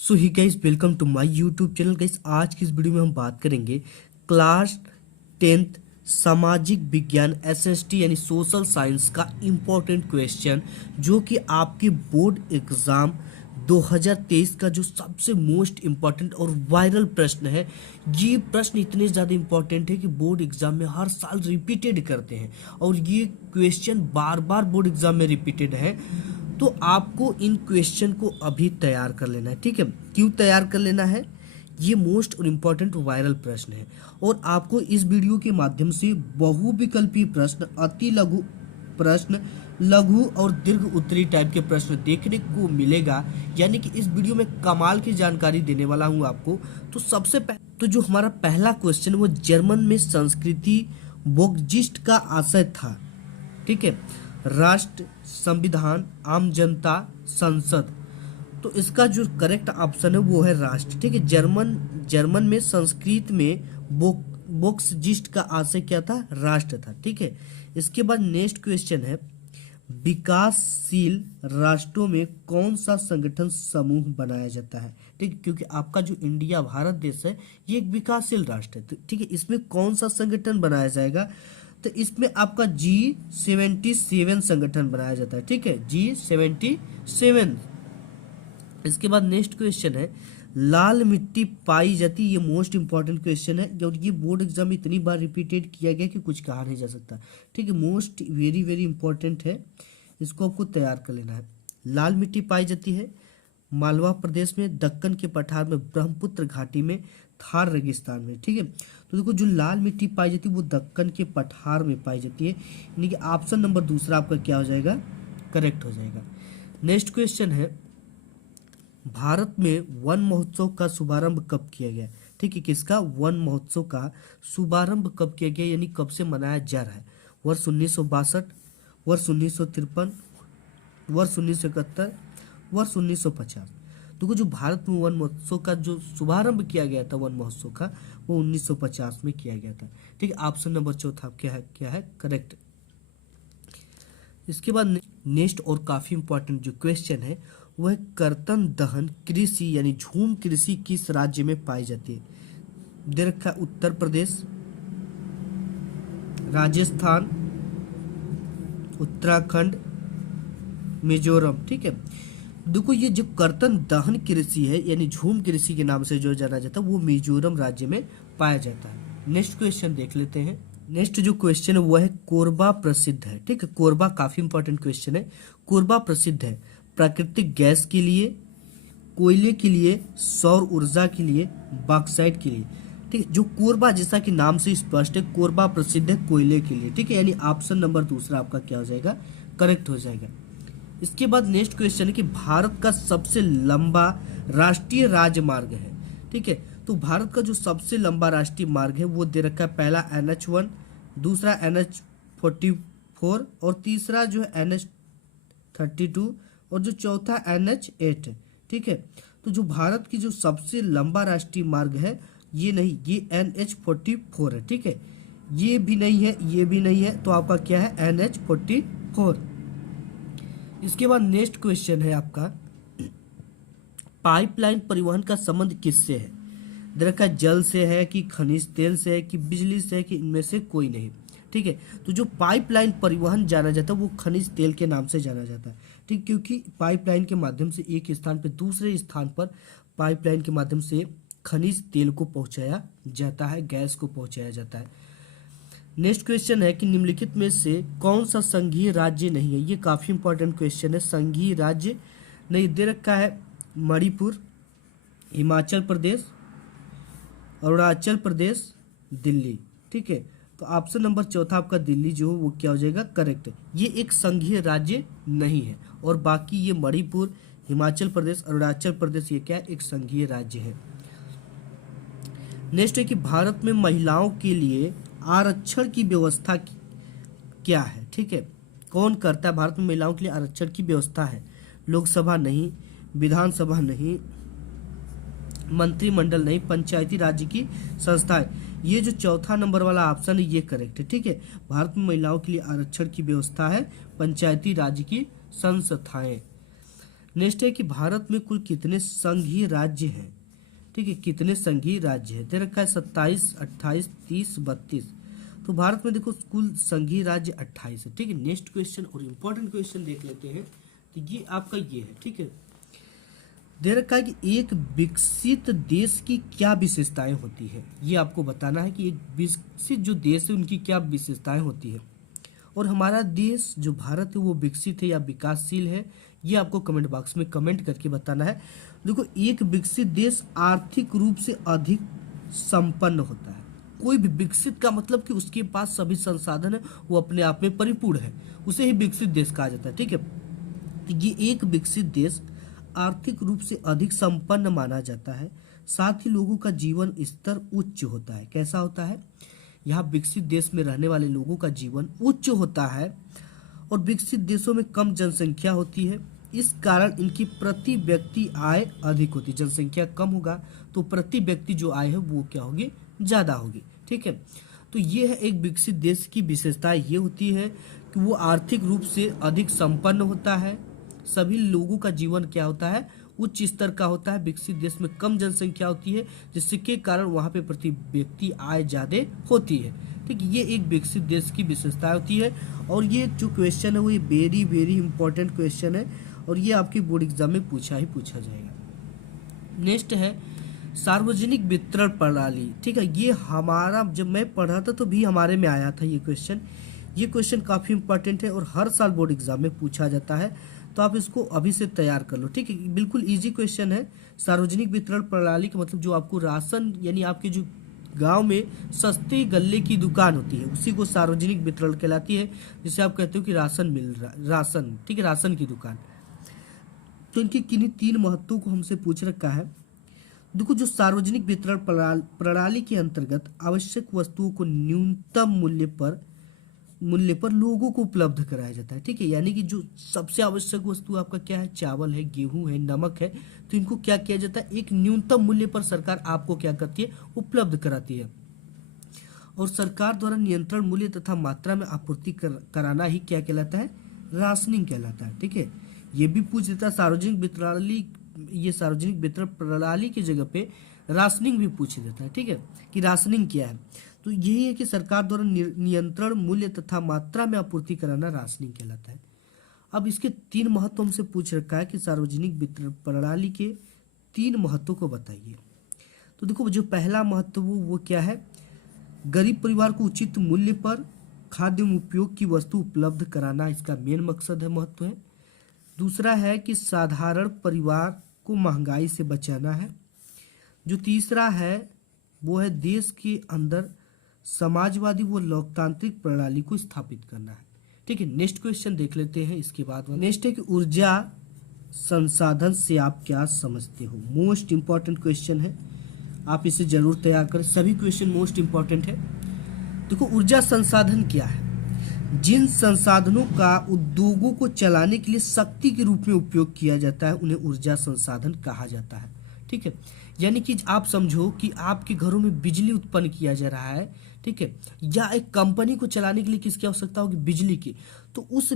So hi guys, welcome to my YouTube channel. Guys, आज की इस वीडियो में हम बात करेंगे क्लास 10th सामाजिक विज्ञान एसएसटी यानी सोशल साइंस का इम्पोर्टेंट क्वेश्चन, जो कि आपके बोर्ड एग्जाम 2023 का जो सबसे मोस्ट इम्पॉर्टेंट और वायरल प्रश्न है। ये प्रश्न इतने ज़्यादा इम्पॉर्टेंट है कि बोर्ड एग्जाम में हर साल रिपीटेड करते हैं और ये क्वेश्चन बार बार बोर्ड एग्जाम में रिपीटेड है। तो आपको इन क्वेश्चन को अभी तैयार कर लेना है, ठीक है। क्यों तैयार कर लेना है? ये मोस्ट और इम्पॉर्टेंट वायरल प्रश्न है और आपको इस वीडियो के माध्यम से बहुविकल्पी प्रश्न, अति लघु प्रश्न, लघु और दीर्घ उत्तरी टाइप के प्रश्न देखने को मिलेगा। यानी कि इस वीडियो में कमाल की जानकारी देने वाला हूं आपको। तो सबसे तो जो हमारा पहला क्वेश्चन वो जर्मन में संस्कृति वोक्जिस्ट का आशय था, ठीक है। राष्ट्र, संविधान, आम जनता, संसद। तो इसका जो करेक्ट ऑप्शन है वो है राष्ट्र, ठीक है। जर्मन में संस्कृत में वोक्सजिस्ट का आशय क्या था? राष्ट्र था, ठीक है। इसके बाद नेक्स्ट क्वेश्चन है, विकासशील राष्ट्रों में कौन सा संगठन समूह बनाया जाता है? ठीक है, क्योंकि आपका जो इंडिया भारत देश है ये एक विकासशील राष्ट्र है, तो ठीक है। इसमें कौन सा संगठन बनाया जाएगा? तो इसमें आपका G77 संगठन बनाया जाता है, ठीक है, G77। इसके बाद नेक्स्ट क्वेश्चन है, लाल मिट्टी पाई जाती, ये मोस्ट इंपॉर्टेंट क्वेश्चन है और ये बोर्ड एग्जाम में इतनी बार रिपीटेड किया गया कि कुछ कहा नहीं जा सकता, ठीक है। मोस्ट वेरी वेरी इंपॉर्टेंट है, इसको आपको तैयार कर लेना है। लाल मिट्टी पाई जाती है मालवा प्रदेश में, दक्कन के पठार में, ब्रह्मपुत्र घाटी में, थार रेगिस्तान में, ठीक है। तो देखो, जो लाल मिट्टी पाई जाती है वो दक्कन के पठार में पाई जाती है, यानी कि ऑप्शन नंबर दूसरा आपका क्या हो जाएगा? करेक्ट हो जाएगा। नेक्स्ट क्वेश्चन है, भारत में वन महोत्सव का शुभारंभ कब किया गया? ठीक है, किसका? वन महोत्सव का शुभारंभ कब किया गया, यानी कब से मनाया जा रहा है? वर्ष 1962, वर्ष 1953, वर्ष 1971, वर्ष 1950। तो जो भारत में वन महोत्सव का जो शुभारंभ किया गया था वन महोत्सव का, वो 1950 में किया गया था, ठीक है। ऑप्शन नंबर चौथा क्या है? करेक्ट। इसके बाद नेक्स्ट और काफी इंपॉर्टेंट जो क्वेश्चन है वह कर्तन दहन कृषि यानी झूम कृषि किस राज्य में पाई जाती है? दे रखा है उत्तर प्रदेश, राजस्थान, उत्तराखंड, मिजोरम, ठीक है। देखो, ये जो कर्तन दहन कृषि है यानी झूम कृषि के नाम से जो जाना जाता है वो मिजोरम राज्य में पाया जाता है। नेक्स्ट क्वेश्चन देख लेते हैं। नेक्स्ट जो क्वेश्चन है वो है, कोरबा प्रसिद्ध है, ठीक है। कोरबा काफी इंपॉर्टेंट क्वेश्चन है। कोरबा प्रसिद्ध है प्राकृतिक गैस के लिए, कोयले के लिए, सौर ऊर्जा के लिए, बॉक्साइट के लिए, ठीक है। जो कोरबा जैसा कि नाम से स्पष्ट है, कोरबा प्रसिद्ध है कोयले के लिए, ठीक है। यानी ऑप्शन नंबर दूसरा आपका क्या हो जाएगा? करेक्ट हो जाएगा। इसके बाद नेक्स्ट क्वेश्चन है कि भारत का सबसे लंबा राष्ट्रीय राजमार्ग है, ठीक है। तो भारत का जो सबसे लंबा राष्ट्रीय मार्ग है वो दे रखा है, पहला NH1, दूसरा NH44 और तीसरा जो है NH32 और जो चौथा NH8 है, ठीक है। तो जो भारत की जो सबसे लंबा राष्ट्रीय मार्ग है ये नहीं, ये NH44 है, ठीक है। ये भी नहीं है, ये भी नहीं है, तो आपका क्या है? NH44। इसके बाद नेक्स्ट क्वेश्चन है आपका, पाइपलाइन परिवहन का संबंध किससे है? दे रखा है, जल से है कि खनिज तेल से है कि बिजली से है कि इनमें से कोई नहीं, ठीक है। तो जो पाइपलाइन परिवहन जाना जाता है वो खनिज तेल के नाम से जाना जाता है, ठीक, क्योंकि पाइपलाइन के माध्यम से एक स्थान पर दूसरे स्थान पर पाइपलाइन के माध्यम से खनिज तेल को पहुंचाया जाता है, गैस को पहुंचाया जाता है। नेक्स्ट क्वेश्चन है कि निम्नलिखित में से कौन सा संघीय राज्य नहीं है? ये काफी इंपॉर्टेंट क्वेश्चन है। संघीय राज्य नहीं दे रखा है, मणिपुर, हिमाचल प्रदेश, अरुणाचल प्रदेश, दिल्ली, ठीक है। तो ऑप्शन नंबर चौथा आपका दिल्ली जो वो क्या हो जाएगा? करेक्ट। ये एक संघीय राज्य नहीं है और बाकी ये मणिपुर, हिमाचल प्रदेश, अरुणाचल प्रदेश ये क्या है? एक संघीय राज्य है। नेक्स्ट है कि भारत में महिलाओं के लिए आरक्षण की व्यवस्था क्या है? ठीक है, कौन करता है? भारत में महिलाओं के लिए आरक्षण की व्यवस्था है। लोकसभा नहीं, विधानसभा नहीं, मंत्रिमंडल नहीं, पंचायती राज्य की संस्थाएं। ये जो चौथा नंबर वाला ऑप्शन है ये करेक्ट है, ठीक है। भारत में महिलाओं के लिए आरक्षण की व्यवस्था है पंचायती राज्य की संस्थाएं। नेक्स्ट है कि भारत में कुल कितने संघीय राज्य हैं। ठीक है, कितने संघीय राज्य हैं दे रखा है 27, 28, 30, 32। तो भारत में देखो कुल संघीय राज्य 28 है। ठीक है, नेक्स्ट क्वेश्चन और इम्पोर्टेंट क्वेश्चन देख लेते हैं। तो ये आपका ये है। ठीक है, दे रखा है कि एक विकसित देश की क्या विशेषताएं होती है। ये आपको बताना है कि एक विकसित जो देश है उनकी क्या विशेषताएं होती है। और हमारा देश जो भारत है वो विकसित है या विकासशील है, ये आपको कमेंट बॉक्स में कमेंट करके बताना है। देखो, एक विकसित देश आर्थिक रूप से अधिक संपन्न होता है। कोई भी विकसित का मतलब कि उसके पास सभी संसाधन है, वो अपने आप में परिपूर्ण है, उसे ही विकसित देश कहा जाता है। ठीक है, तो ये एक विकसित देश आर्थिक रूप से अधिक संपन्न माना जाता है। साथ ही लोगों का जीवन स्तर उच्च होता है। कैसा होता है? यहाँ विकसित देश में रहने वाले लोगों का जीवन उच्च होता है और विकसित देशों में कम जनसंख्या होती है। इस कारण इनकी प्रति व्यक्ति आय अधिक होती है। जनसंख्या कम होगा तो प्रति व्यक्ति जो आय है वो क्या होगी? ज़्यादा होगी। ठीक है, तो ये है एक विकसित देश की विशेषता। ये होती है कि वो आर्थिक रूप से अधिक संपन्न होता है। सभी लोगों का जीवन क्या होता है? उच्च स्तर का होता है। विकसित देश में कम जनसंख्या होती है, जिसके कारण वहाँ पे प्रति व्यक्ति आय ज़्यादा होती है। ठीक है, ये एक विकसित देश की विशेषता होती है। और ये जो क्वेश्चन है वो ये वेरी वेरी इंपॉर्टेंट क्वेश्चन है और ये आपके बोर्ड एग्जाम में पूछा जाएगा। नेक्स्ट है सार्वजनिक वितरण प्रणाली। ठीक है, ये हमारा जब मैं पढ़ा था तो भी हमारे में आया था ये क्वेश्चन। ये क्वेश्चन काफ़ी इंपॉर्टेंट है और हर साल बोर्ड एग्जाम में पूछा जाता है, तो आप इसको अभी से तैयार कर लो। ठीक है, बिल्कुल इजी क्वेश्चन है। सार्वजनिक वितरण प्रणाली का मतलब जो आपको राशन यानी आपके जो गांव में सस्ते गल्ले की दुकान होती है उसी को सार्वजनिक वितरण कहलाती है। जिसे आप कहते हो कि राशन मिल रहा, राशन, ठीक है, राशन की दुकान। तो इनके किन्हीं 3 महत्वों को हमसे पूछ रखा है। देखो, जो सार्वजनिक वितरण प्रणाली के अंतर्गत आवश्यक वस्तुओं को न्यूनतम मूल्य पर लोगों को उपलब्ध कराया जाता है। ठीक है, यानी कि जो सबसे आवश्यक वस्तु आपका क्या है? चावल है, गेहूं है, नमक है। तो इनको क्या किया जाता है? एक न्यूनतम मूल्य पर सरकार आपको क्या करती है? उपलब्ध कराती है। और सरकार द्वारा नियंत्रण मूल्य तथा मात्रा में आपूर्ति कराना ही क्या कहलाता है? राशनिंग कहलाता है। ठीक है, ये भी पूछ देता है सार्वजनिक वितरण प्रणाली की जगह पे राशनिंग भी पूछ देता है। ठीक है, कि राशनिंग क्या है? तो यही है कि सरकार द्वारा नियंत्रण मूल्य तथा मात्रा में आपूर्ति कराना राशनिंग कहलाता है। अब इसके 3 महत्व हमसे पूछ रखा है कि सार्वजनिक वितरण प्रणाली के 3 महत्वों को बताइए। तो देखो, जो पहला महत्व वो क्या है? गरीब परिवार को उचित मूल्य पर खाद्य एवं उपयोग की वस्तु उपलब्ध कराना इसका मेन मकसद है, महत्व है। दूसरा है कि साधारण परिवार को महंगाई से बचाना है। जो तीसरा है वो है देश के अंदर समाजवादी व लोकतांत्रिक प्रणाली को स्थापित करना है। ठीक है, नेक्स्ट क्वेश्चन देख लेते हैं। इसके बाद नेक्स्ट है कि ऊर्जा संसाधन से आप क्या समझते हो? मोस्ट इंपॉर्टेंट क्वेश्चन है, आप इसे जरूर तैयार करें। सभी क्वेश्चन मोस्ट इंपॉर्टेंट है। देखो, ऊर्जा संसाधन क्या है? जिन संसाधनों का उद्योगों को चलाने के लिए शक्ति के रूप में उपयोग किया जाता है उन्हें ऊर्जा संसाधन कहा जाता है। ठीक है, यानी कि आप समझो कि आपके घरों में बिजली उत्पन्न किया जा रहा है। ठीक है, या एक कंपनी को चलाने के लिए किसकी आवश्यकता होगी? बिजली की। तो उस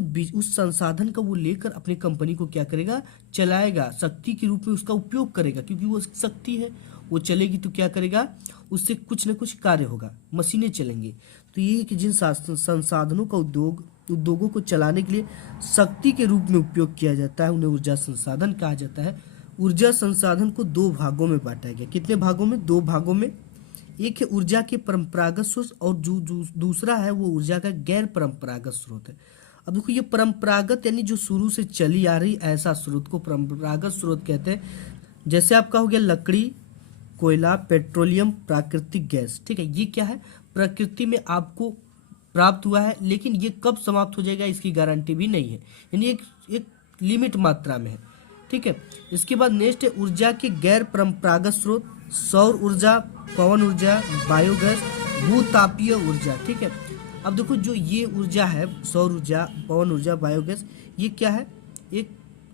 संसाधन का वो लेकर अपने कंपनी को क्या करेगा? चलाएगा, शक्ति के रूप में उसका उपयोग करेगा, क्योंकि वो शक्ति है, वो चलेगी तो क्या करेगा? उससे कुछ न कुछ कार्य होगा, मशीनें चलेंगी। तो ये है कि जिन संसाधनों का उद्योगों को चलाने के लिए शक्ति के रूप में उपयोग किया जाता है उन्हें ऊर्जा संसाधन कहा जाता है। ऊर्जा संसाधन को 2 भागों में बांटा गया। कितने भागों में? 2 भागों में। एक है ऊर्जा के परंपरागत स्रोत और दूसरा है वो ऊर्जा का गैर परंपरागत स्रोत है। अब देखो, ये परंपरागत यानी जो शुरू से चली आ रही ऐसा स्रोत को परंपरागत स्रोत कहते हैं। जैसे आपका हो गया लकड़ी, कोयला, पेट्रोलियम, प्राकृतिक गैस। ठीक है, ये क्या है? प्रकृति में आपको प्राप्त हुआ है, लेकिन ये कब समाप्त हो जाएगा इसकी गारंटी भी नहीं है, यानी एक लिमिट मात्रा में है। ठीक है, इसके बाद नेक्स्ट है ऊर्जा के गैर परंपरागत स्रोत। सौर ऊर्जा, पवन ऊर्जा, बायोगैस, भूतापीय ऊर्जा। ठीक है, अब देखो, जो ये ऊर्जा है सौर ऊर्जा, पवन ऊर्जा, बायोगैस, ये क्या है? एक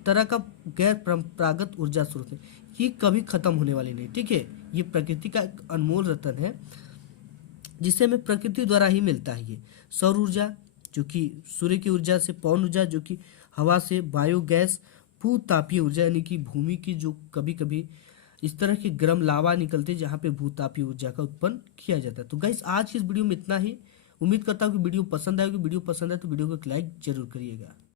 तरह का गैर परंपरागत ऊर्जा स्रोत है। ये कभी खत्म होने वाली नहीं। ठीक है, ये प्रकृति का एक अनमोल रतन है जिसे हमें प्रकृति द्वारा ही मिलता है। ये सौर ऊर्जा जो कि सूर्य की ऊर्जा से, पवन ऊर्जा जो कि हवा से, बायोगैस भूतापीय ऊर्जा यानी कि भूमि की जो कभी कभी इस तरह के गर्म लावा निकलते हैं जहाँ पे भूतापीय ऊर्जा का उत्पन्न किया जाता है। तो गाइस आज की इस वीडियो में इतना ही। उम्मीद करता हूँ कि वीडियो पसंद आएगी। वीडियो पसंद आए तो वीडियो को एक लाइक जरूर करिएगा।